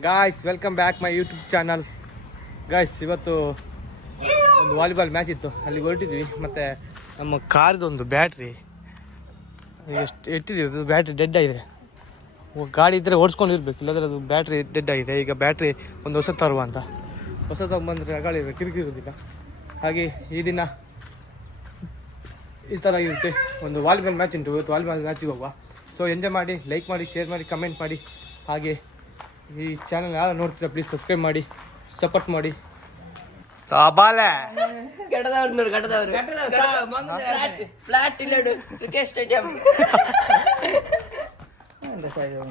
Guys welcome back my YouTube channel. Guys ಇವತ್ತು ಒಂದು volleyball match ಇತ್ತು, ಅಲ್ಲಿಗೆ ಹೊರಟಿದ್ವಿ. ಮತ್ತು ನಮ್ಮ ಕಾರ್ದೊಂದು ಬ್ಯಾಟ್ರಿ ಎಷ್ಟು ಇಟ್ಟಿದ್ದೀವಿ, ಅದು ಬ್ಯಾಟ್ರಿ ಡೆಡ್ ಆಗಿದೆ. ಗಾಡಿ ಇದ್ದರೆ ಓಡಿಸ್ಕೊಂಡಿರ್ಬೇಕು, ಇಲ್ಲಾಂದರೆ ಅದು ಬ್ಯಾಟ್ರಿ ಡೆಡ್ ಆಗಿದೆ. ಈಗ ಬ್ಯಾಟ್ರಿ ಒಂದು ಹೊಸ ತರುವ ಅಂತ, ಹೊಸ ತಗೊಂಬಂದರೆ ಗಾಳಿ ಕಿರಿಕಿರೋದಿಲ್ಲ. ಹಾಗೆ ಈ ದಿನ ಈ ಥರ ಇರುತ್ತೆ. ಒಂದು ವಾಲಿಬಾಲ್ ಮ್ಯಾಚ್ ಉಂಟು ಇವತ್ತು, ವಾಲಿಬಾಲ್ ಮ್ಯಾಚಿಗೆ ಹೋಗುವ. ಸೊ ಎಂಜಾಯ್ ಮಾಡಿ, ಲೈಕ್ ಮಾಡಿ, ಶೇರ್ ಮಾಡಿ, ಕಮೆಂಟ್ ಮಾಡಿ. ಹಾಗೆ ಈ ಚಾನಲ್ ಯಾರು ನೋಡ್ತೀರಾ ಪ್ಲೀಸ್ ಸಬ್ಸ್ಕ್ರೈಬ್ ಮಾಡಿ, ಸಪೋರ್ಟ್ ಮಾಡಿ.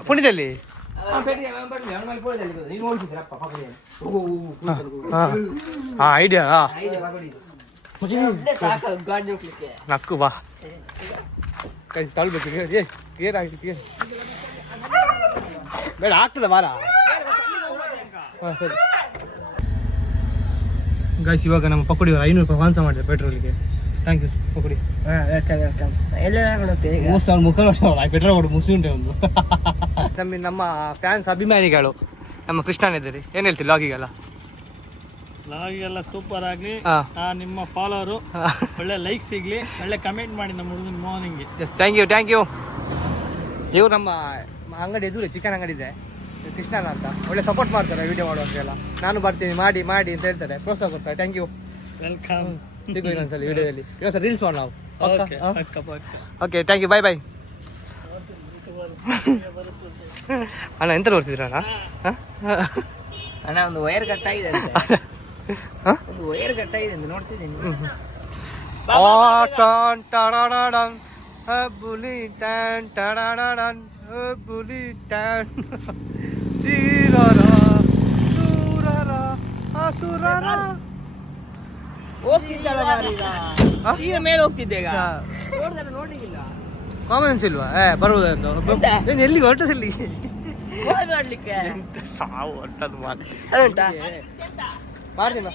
ಪುಣ್ಯದಲ್ಲಿ ಐಡಿಯಾ ನಕ್ಕು ಬಾ ಕೈ ತಳ್ಬೇಕು. ಗೇರ್ ಆಗಿ ಬೇಡ ಆಗ್ತದೆ ಬಾರ. ಹಾಂ ಸರಿ ಗಾಯ್ಸ್, ಇವಾಗ ನಮ್ಮ ಪಕೋಡಿ 500 ರೂಪಾಯಿ ಸ್ಪಾನ್ಸರ್ ಮಾಡಿದೆ ಪೆಟ್ರೋಲಿಗೆ. ಥ್ಯಾಂಕ್ ಯು ಪಕೋಡಿ. ಪೆಟ್ರೋಲ್ ಕೊಡು ಮುಸಿ ಉಂಟೆ ಒಂದು. ನಮ್ಮ ಫ್ಯಾನ್ಸ್ ಅಭಿಮಾನಿಗಳು ನಮ್ಮ ಕೃಷ್ಣನಿದ್ದೀರಿ, ಏನು ಹೇಳ್ತೀವಿ ಲಾಗಿಗೆಲ್ಲ? ಲಾಗಿಗೆಲ್ಲ ಸೂಪರ್ ಆಗಲಿ, ನಿಮ್ಮ ಫಾಲೋವರು ಒಳ್ಳೆ ಲೈಕ್ ಸಿಗಲಿ, ಒಳ್ಳೆ ಕಮೆಂಟ್ ಮಾಡಿ ನಮ್ಮ ಹುಡುಗನ ಮೋಹನಿಂಗೆ. Yes thank you thank you. ಇವ್ರು ನಮ್ಮ ಅಂಗಡಿ ಎದುರು ಚಿಕನ್ ಅಂಗಡಿ ಇದೆ, ಕೃಷ್ಣನ ಅಂತ. ಒಳ್ಳೆ ಸಪೋರ್ಟ್ ಮಾಡ್ತಾರೆ ವಿಡಿಯೋ ಮಾಡುವಾಗೆಲ್ಲ. ನಾನು ಬರ್ತೀನಿ ಮಾಡಿ ಮಾಡಿ ಅಂತ ಹೇಳ್ತಾರೆ, ಪ್ರೋತ್ಸಾಹ ಕೊಡ್ತಾರೆ. Thank you, welcome. ಸಿಗು ಇನ್ನೊಂದ್ಸಲ ವಿಡಿಯೋದಲ್ಲಿ. ಇನ್ನೊಂದ್ಸಲ ರೀಲ್ಸ್ ಮಾಡಿ ನಾವು. Okay thank you, bye bye. ಅಣ್ಣ ಎಂತ ನೋಡ್ತಿದ್ರ ಅಣ್ಣ? ಅಣ್ಣ ಒಂದು ವೈರ್ ಕಟ್ ಆಗಿದೆ, ಒಂದು ವೈರ್ ಕಟ್ ಆಗಿದೆ ಅಂತ ನೋಡ್ತಿದ್ದೀನಿ. ಬುಲಿ ಟ್ಯಾನ್ ಟಡಾಡನ್ ಬುಲಿ ಟ್ಯಾನ್ ತೀರರ ದೂರರ ಅಸುರರ ಹೋಗ್ತಿದ್ದ ಮೇಲೆ ಹೋಗ್ತಿದ್ದೆ, ಈಗ ನೋಡ್ಲಿಕ್ಕಿಲ್ಲ. ಕಾಮನ್ಸ್ ಇಲ್ವಾ? ಬರುವುದಂತ ಎಲ್ಲಿಗೆ ಹೊರಟದಲ್ಲಿ ಮಾಡ್ಲಿಕ್ಕೆ ಸಾವು ಹೊಟ್ಟದು ಅದುಂಟಾ ಮಾಡ್ತೀನಿ.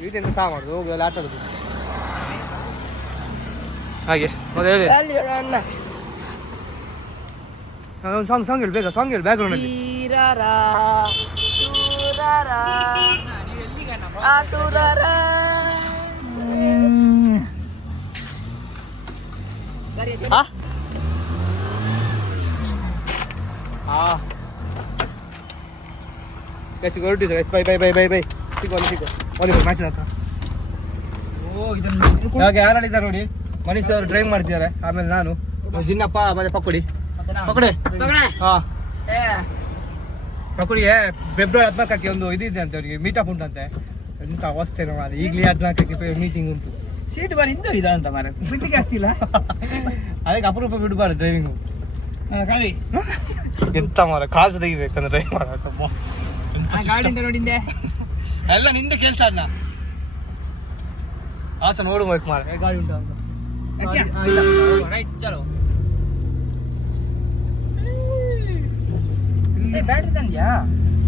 ವೀಟಿಂದ ಸಹ ಮಾಡುದು, ಹೋಗಿ ಅಲ್ಲಿ ಆಟ ಆಡುದು. ಹಾಗೆ ಮತ್ತೆ ಹೇಳಿ ಒಂದು ಸಾಂಗ್ ಹೇಳಿ, ಬೇಗ ಸಾಂಗ್ ಹೇಳಿ ಬ್ಯಾಕ್ಗ್ರೌಂಡ್ ಅಲ್ಲಿ. Bye bye bye bye bye. ಸಿಗೋ ಮ್ಯಾಚ್ ಆತ. ಇವಾಗ ಯಾರು ಆಡಿದ್ದಾರೆ ನೋಡಿ, ಮನೀಶ್ ಅವರು ಡ್ರೈವ್ ಮಾಡ್ತಿದ್ದಾರೆ, ಆಮೇಲೆ ನಾನು, ಜಿನ್ನಪ್ಪ, ಮತ್ತೆ ಪಕೋಡಿ. ಪಕೋಡೆ ಹಾ ಪಕೋಡಿಗೆ ಫೆಬ್ರವರಿ 14ಕ್ಕೆ ಒಂದು ಇದಿದೆ ಅಂತ, ಅವರಿಗೆ ಮೀಟಪ್ ಉಂಟಂತೆ. ಎಂತ ಅವಸ್ಥೆ ಮಾರ, ಈಗಲೇ 14ಕ್ಕೆ ಮೀಟಿಂಗ್ ಉಂಟು. ಸೀಟ್ ಬಾರಿ ಇಂದು ಇದೆ ಅಂತ ಮಾರ, ಬಿಡ್ಲಿಕ್ಕೆ ಆಗ್ತಿಲ್ಲ. ಅದಕ್ಕೆ ಅಪರೂಪ ಬಿಡಬಾರ್ದು ಡ್ರೈವಿಂಗು. ಎಂತ ಮಾರ, ಕಾಸು ತೆಗಿಬೇಕಂದ್ರೆ ಡ್ರೈವ್ ಮಾಡಬೇಕು. ಗಾಡಿ ನೋಡಿದ್ದೆ ಎಲ್ಲ ನಿಂದ ಕೆಲಸ ಅಣ್ಣ. ಹಾಸ ನೋಡ್ಬೇಕು ಮಾರ, ಗಾಡಿ ಉಂಟು ಅಂತ. ರೈಟ್ ಚಲೋ. ಬ್ಯಾಟ್ರಿ ತಂದ್ಯಾ?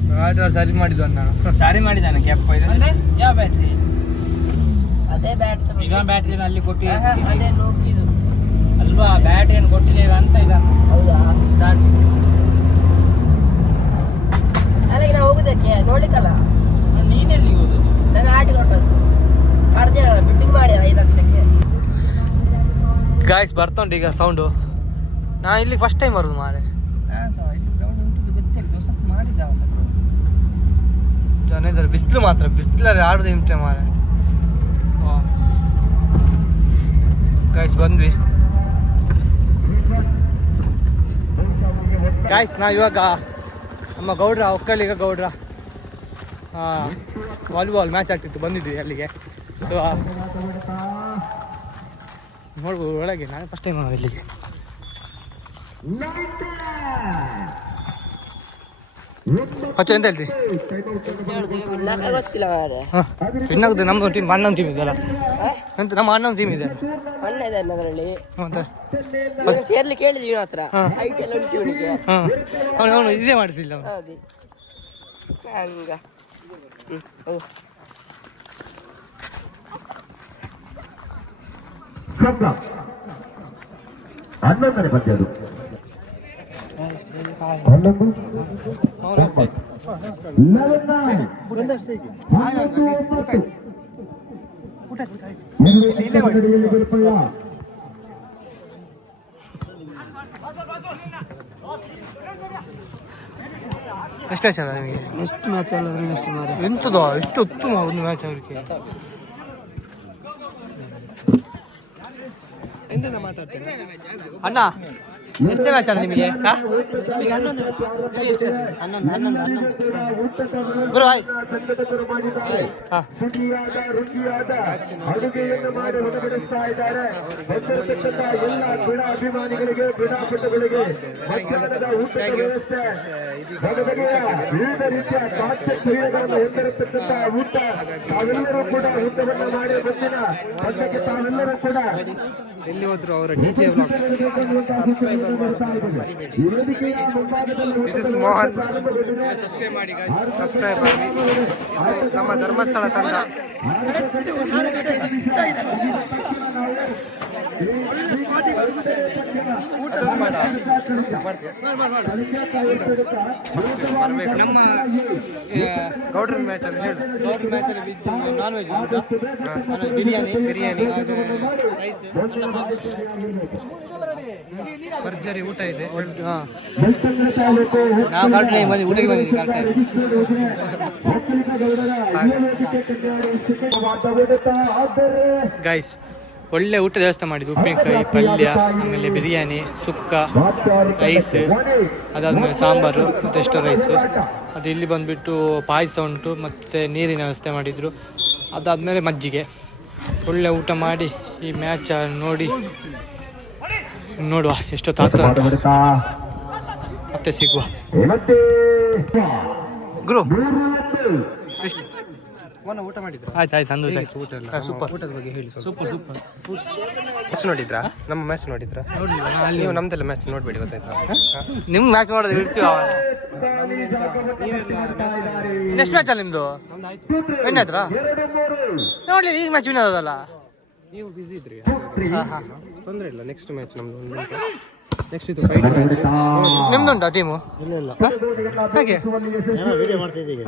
ಬ್ಯಾಟ್ರಿ ಸರಿ ಮಾಡಿದ್ವು ಅಣ್ಣ. ಸರಿ ಮಾಡಿದ್ದಾನೆ ಕ್ಯಾಪ್. ಯಾವ ಬ್ಯಾಟ್ರಿ? ಅದೇ ಬ್ಯಾಟ್ರಿ. ಈಗ ಬ್ಯಾಟ್ರಿನ ಅಲ್ಲಿ ಕೊಟ್ಟಿದ್ದೇವೆ ಅಲ್ವಾ, ಬ್ಯಾಟ್ರಿಯನ್ನು ಕೊಟ್ಟಿದ್ದೇವೆ ಅಂತ ಇದನ್ನು. ಹೌದಾ? ಅಲ್ಲ ಈಗ ನಾವು ಹೋಗುದಕ್ಕೆ ನೋಡ್ಲಿಕ್ಕಲ್ಲ. ನೀನೆಲ್ಲಿ ಹೋಗುದು? ನಾನು ಆಟಿಗೆ ಹೊರಟದ್ದು. ಅರ್ಜೆ ಬಿಟ್ಟಿಂಗ್ ಮಾಡಿ 5 ಲಕ್ಷಕ್ಕೆ. ಗಾಯ್ಸ್ ಬರ್ತುಂಟು ಈಗ ಸೌಂಡು. ನಾ ಇಲ್ಲಿ ಫಸ್ಟ್ ಟೈಮ್ ಬರೋದು ಮಾರೆ. ಜನ ಇದ್ದಾರೆ, ಬಿಸಿಲು ಮಾತ್ರ, ಬಿಸಿಲಲ್ಲಿ ಆಡೋದು ಇಂಟೆ ಮಾರೆ. ಗಾಯ್ಸ್ ಬಂದ್ವಿ. ಗಾಯ್ಸ್ ನಾವು ಇವಾಗ ನಮ್ಮ ಗೌಡ್ರ, ಒಕ್ಕಲಿಗ ಗೌಡ್ರ ವಾಲಿಬಾಲ್ ಮ್ಯಾಚ್ ಆಗ್ತಿತ್ತು, ಬಂದಿದ್ವಿ ಅಲ್ಲಿಗೆ. ಸೊ ನೋಡ್ಬೋದು ಒಳಗೆ, ನಾನು ಫಸ್ಟ್ ಟೈಮ್ ಮಾಡೋದು ಇಲ್ಲಿಗೆ. ಅಚ್ಚು ಎಂತ ಹೇಳ್ತಿ? ಗೊತ್ತಿಲ್ಲ ಇನ್ನಾಗುತ್ತೆ ನಮ್ಮದು ಟೀಮ್, ಅಣ್ಣನ ಟೀಮ್ ಇದೆಯಲ್ಲ ಎಂತ, ನಮ್ಮ ಅಣ್ಣನ ಟೀಮ್ ಇದೆ. ಅಣ್ಣ ಇದೆ ಅದರಲ್ಲಿ ಮತ್ತೆ ಸೇರ್ಲಿಕ್ಕೆ ಹೇಳಿದ್ವಿ ಹತ್ರ. ಹೈಟ್ ಎಲ್ಲ ಉಂಟು ಇವನಿಗೆ. ಅವನು ಇದೇ ಮಾಡಿಸಿಲ್ಲ ಹೌದು ಹಂಗ. ಶಬ್ದ 11ನೇ ಪದ್ಯ ಅದು. 11 ಎಷ್ಟು ಮ್ಯಾಚ್ ಅಲ್ಲ ನಿಮಗೆ? ನೆಕ್ಸ್ಟ್ ಮ್ಯಾಚ್ ಅಲ್ಲ ನೆಕ್ಸ್ಟ್ ಮಾರೆ ಎಂತದೋ ಎಷ್ಟು ಉತ್ತಮ ಒಂದು ಮ್ಯಾಚ್ ಅವ್ರಿಗೆ. ಅಣ್ಣ ಎಷ್ಟನೇ ಮ್ಯಾಚ್ ಅಣ್ಣ ನಿಮಗೆ? ಗುರು ಹಾಯ್. ಎಲ್ಲಿ ಹೋದ್ರು ಅವರ DJ ವ್ಲಾಗ್ಸ್ ಸಬ್ಸ್ಕ್ರೈಬರ್ ಮರಿಬೇಡಿ. ದಿಸ್ ಇಸ್ ಮೋಹನ್, ಸಬ್ಸ್ಕ್ರೈಬ್ ಮಾಡಿ. ಇದು ನಮ್ಮ ಧರ್ಮಸ್ಥಳ ತಂಡ. ನಮ್ಮ ಗೌಡ್ರ ಮ್ಯಾಚ್ ಅಂತ ಹೇಳಿ. ಗೌಡ್ರ ಮ್ಯಾಚಲ್ಲಿ ನಾನ್ ವೆಜ್ ಬಿರಿಯಾನಿ ರೈಸ್ ಭರ್ಜರಿ ಊಟ ಇದೆ. ಹಾಂ ನಾವು ಕರೆಕ್ಟ್ ಟೈಮ್ ಬಂದು ಊಟಕ್ಕೆ ಬಂದಿದ್ದೀವಿ ಕರೆಕ್ಟ್ ಟೈಮ್. ಗೈಸ್ ಒಳ್ಳೆ ಊಟ ವ್ಯವಸ್ಥೆ ಮಾಡಿದ್ದು, ಉಪ್ಪಿನಕಾಯಿ, ಪಲ್ಯ, ಆಮೇಲೆ ಬಿರಿಯಾನಿ, ಸುಕ್ಕ, ರೈಸ್, ಅದಾದಮೇಲೆ ಸಾಂಬಾರು ಮತ್ತು ಎಷ್ಟೋ ರೈಸ್. ಅದು ಇಲ್ಲಿ ಬಂದುಬಿಟ್ಟು ಪಾಯಸ ಉಂಟು ಮತ್ತು ನೀರಿನ ವ್ಯವಸ್ಥೆ ಮಾಡಿದರು. ಅದಾದಮೇಲೆ ಮಜ್ಜಿಗೆ. ಒಳ್ಳೆ ಊಟ ಮಾಡಿ ಈ ಮ್ಯಾಚ್ ನೋಡಿ ನೋಡುವ ಎಷ್ಟೊತ್ತಾಗ್ತದೆ ಅಂತ. ಮತ್ತೆ ಸಿಗುವ ಗುರು. ಊಟ ಮಾಡಿದ್ರು. ಆಯ್ತು ಆಯ್ತು ಅಂದು ಊಟ ಎಲ್ಲ ಸೂಪರ್. ಊಟದ ಬಗ್ಗೆ ಹೇಳಿ. Super super. ಮ್ಯಾಚ್ ನೋಡಿದ್ರಾ? ನಮ್ಮ ಮ್ಯಾಚ್ ನೋಡಿದ್ರಾ? ನೀವು ನಮ್ದೆಲ್ಲ ಮ್ಯಾಚ್ ನೋಡ್ಬೇಡಿ, ಗೊತ್ತಾಯ್ತಾ? ನಿಮ್ಗೆ ಮ್ಯಾಚ್ ನೋಡೋದು ಇರ್ತೀವ. ನೆಕ್ಸ್ಟ್ ಮ್ಯಾಚ್ ಅಲ್ಲ ನಿಮ್ದು? ಎಣ್ಣೆ ಹತ್ರ ನೋಡ್ಲಿ ಈಗ ಮ್ಯಾಚ್ ವಿನ್ ಆಗೋದಲ್ಲ. ನೀವು ಬಿಸಿ ಇದ್ರಿ, ತೊಂದರೆ ಇಲ್ಲ. ನೆಕ್ಸ್ಟ್ ಮ್ಯಾಚ್ ನಮ್ದು ನೆಕ್ಸ್ಟ್ ಇದು ಫೈಟ್ ಮ್ಯಾಚ್. ನಿಮ್ದುಂಟಾ ಟೀಮು? ಇಲ್ಲ ಹಾಗೆ ವಿಡಿಯೋ ಮಾಡ್ತಿದ್ದೀವಿ.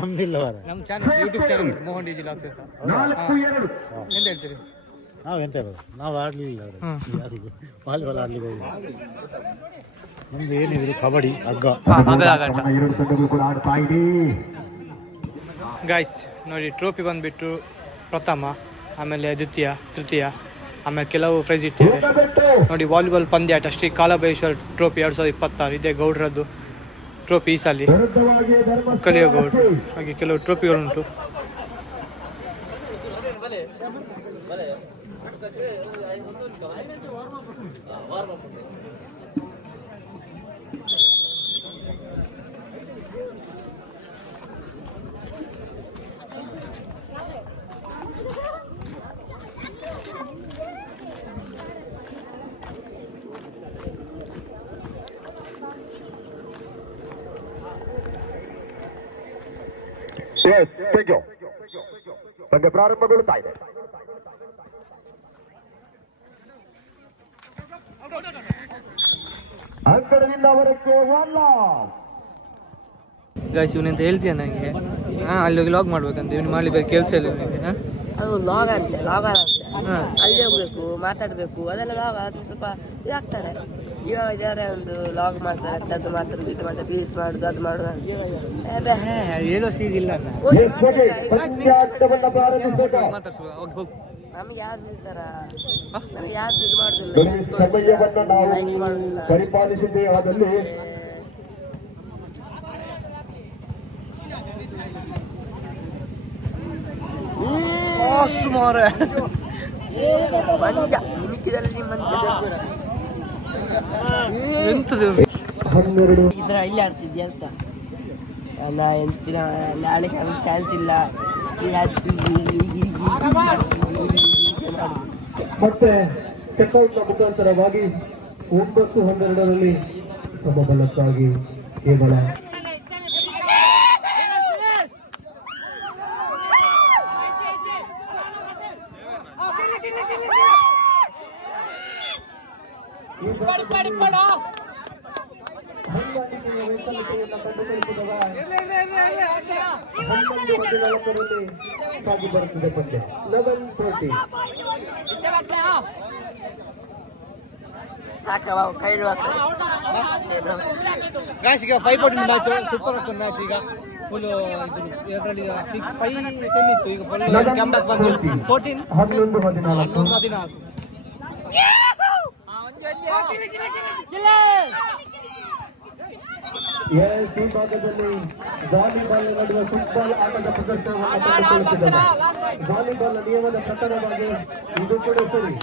ನಮ್ದಿಲ್ಲ ನಮ್ಮ ಚಾನಲ್ ಯೂಟ್ಯೂಬ್ ಚಾನಲ್ ಮೋಹನ್ ಡಿಜಿ ಲಾಕ್ಸ್ ಅಂತ. ಎಂತ ಹೇಳ್ತೀರಿ? ನಾವು ಎಂತ ಇರೋದು, ನಾವು ಆಡಲಿಲ್ಲ ಯಾರಿಗೂ ವಾಲಿಬಾಲ್ ಆಡ್ಲಿಕ್ಕೆ ಹೋಗಿ. ನಮ್ದು ಏನಿದ್ರು ಕಬಡ್ಡಿ, ಹಗ್ಗ. ಗಾಯ್ಸ್ ನೋಡಿ, ಟ್ರೋಫಿ ಬಂದುಬಿಟ್ಟು ಪ್ರಥಮ, ಆಮೇಲೆ ದ್ವಿತೀಯ, ತೃತೀಯ, ಆಮೇಲೆ ಕೆಲವು ಪ್ರೈಸ್ ಇಟ್ಟಿದೆ ನೋಡಿ. ವಾಲಿಬಾಲ್ ಪಂದ್ಯಾಟ ಶ್ರೀ ಕಾಲಭೈರೇಶ್ವರ ಟ್ರೋಫಿ 2026 ಇದೇ ಗೌಡ್ರದ್ದು ಟ್ರೋಫಿ. ಈ ಸಾಲಿ ಕಲಿಯೋ ಗೌಡ್ರು, ಹಾಗೆ ಕೆಲವು ಟ್ರೋಫಿಗಳುಂಟು. ಪಂದ್ಯ ಪ್ರಾರಂಭಗೊಳ್ಳುತ್ತಾ ಇದೆ. ಅಂಕಣದಿಂದ ಹೊರಕ್ಕೆ ಗಾಯ್ಸ್ ಇವನಂತ ಹೇಳ್ತೀಯ ನನಗೆ? ಅಲ್ಲಿ ಹೋಗಿ ಲಾಗ್ ಮಾಡ್ಬೇಕಂತ. ಇವನು ಮಾಡಲಿ ಬೇರೆ ಕೆಲಸ ಇಲ್ಲ ಇವನಿಗೆ. ಅದು ಲಾಗ್ ಅಂತೆ, ಲಾಗ್ ಅಂತೆ. ಅಲ್ಲಿ ಹೋಗ್ಬೇಕು, ಮಾತಾಡ್ಬೇಕು, ಅದೆಲ್ಲ ಲಾಗ್ ಅದು ಸ್ವಲ್ಪ ಇದಾಗ್ತಾರೆ. ಇವಾಗ ಇದಾರೆ ಒಂದು ಲಾಗ್ ಮಾಡ್ತಾರೆ, ಅದು ಮಾಡ್ತಾರೆ, ಇದು ಮಾಡ್ತಾರೆ, ಪೀಸ್ ಮಾಡುದು, ಅದು ಮಾಡುದು. ಹೇಳೋ ಸೀಗಿಲ್ಲ. ನಮ್ಗೆ ಯಾರು ನಿಲ್ತಾರ? ನಮ್ಗೆ ಯಾರು ಇದು ಮಾಡುದಿಲ್ಲ, ಲೈಕ್ ಮಾಡುದಿಲ್ಲ. ಪರಿಪಾಲಿಸಿದೆ. ಆದಲ್ಲಿ ಸುಮಾರು ಮಂಜ ಮಿಕ್ಕಿದಲ್ಲಿ ಮಂಜ ಎಂತದು ಇದರ ಇಲ್ಲಿ ಆಡ್ತಿದ್ಯಾ ಅಂತ ನಾ ಎಂತಿನ ನಾಳೆ ಚಾನ್ಸ್ ಇಲ್ಲ. ಮತ್ತೆ ಚೆಕ್ಔಟ್ನ ಮುಖಾಂತರವಾಗಿ 9-12ರಲ್ಲಿ ಸಮಬಲಕ್ಕಾಗಿ ಕೇವಲ ಆಸೆಯನ್ನು ಕಂಡುಕೊಳ್ಳುತ್ತಿರುವ 11 14ರಲ್ಲಿ ಸಾಗಿ ಬರುತ್ತಿದೆ ಪಂದ್ಯ 11-14. ಸಾಕವಾ ಕೈ ಗಾಯ್ಸ್ ಈಗ 5-14 ಮ್ಯಾಚ್ ಸೂಪರ್ ಆಗ್ತದೆ ಮ್ಯಾಚ್ ಈಗ ಫುಲ್ ಇದರಲ್ಲಿ 5-10 ಇತ್ತು ಈಗ ಫುಲ್ ಕಮ್ ಬ್ಯಾಕ್ ಬಂದು 14 11-14 ಈ ಭಾಗದಲ್ಲಿ ವಾಲಿಬಾಲ್ ನಡುವೆ ಫುಟ್ಬಾಲ್ ಆಟದ ಪ್ರದರ್ಶನವನ್ನು ಕಂಡುಕೊಳ್ಳುತ್ತಿದ್ದಾರೆ. ವಾಲಿಬಾಲ್ ನಿಯಮದ ಪ್ರಕಾರವಾಗಿ ಇದು ಕೂಡ ಸರಿ.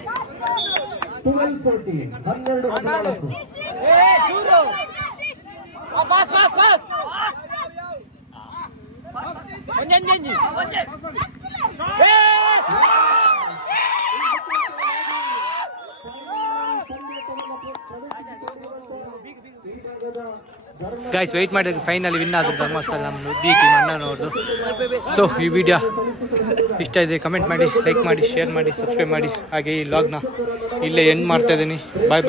12-14 12-14. ಗೈಸ್ ವೆಯ್ಟ್ ಮಾಡಿ ಫೈನಲಿ ವಿನ್ ಆದ್ರು ಧರ್ಮಸ್ಥಳ ನಮ್ಮದು ಡಿ ಟೀಮ್ ಅಣ್ಣನವ್ರದ್ದು. ಸೊ ಈ ವಿಡಿಯೋ ಇಷ್ಟ ಇದೆ ಕಮೆಂಟ್ ಮಾಡಿ, ಲೈಕ್ ಮಾಡಿ, ಶೇರ್ ಮಾಡಿ, ಸಬ್ಸ್ಕ್ರೈಬ್ ಮಾಡಿ. ಹಾಗೆ ಈ ಲಾಗ್ನ ಇಲ್ಲೇ ಎಂಡ್ ಮಾಡ್ತಾ ಇದ್ದೀನಿ.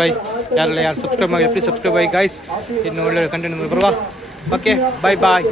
ಬಾಯ್. ಯಾರು ಸಬ್ಸ್ಕ್ರೈಬ್ ಮಾಡಿ ಪ್ಲೀಸ್ ಸಬ್ಸ್ಕ್ರೈಬ್ ಆಗಿ ಗೈಸ್. ಇನ್ನು ಒಳ್ಳೆ ಕಂಟೆಂಟ್ ಬರುವ. ಓಕೆ ಬಾಯ್.